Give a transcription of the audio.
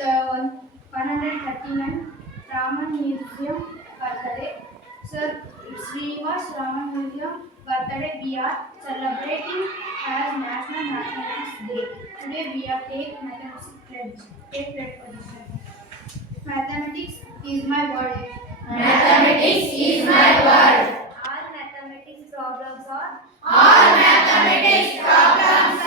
139 Raman Museum birthday. Sir Srinivas Raman Museum birthday we are celebrating as National Mathematics Day. Today we are take mathematics pledge. Take pledge position. Mathematics is my world. Mathematics is my world. All mathematics problems are All mathematics problems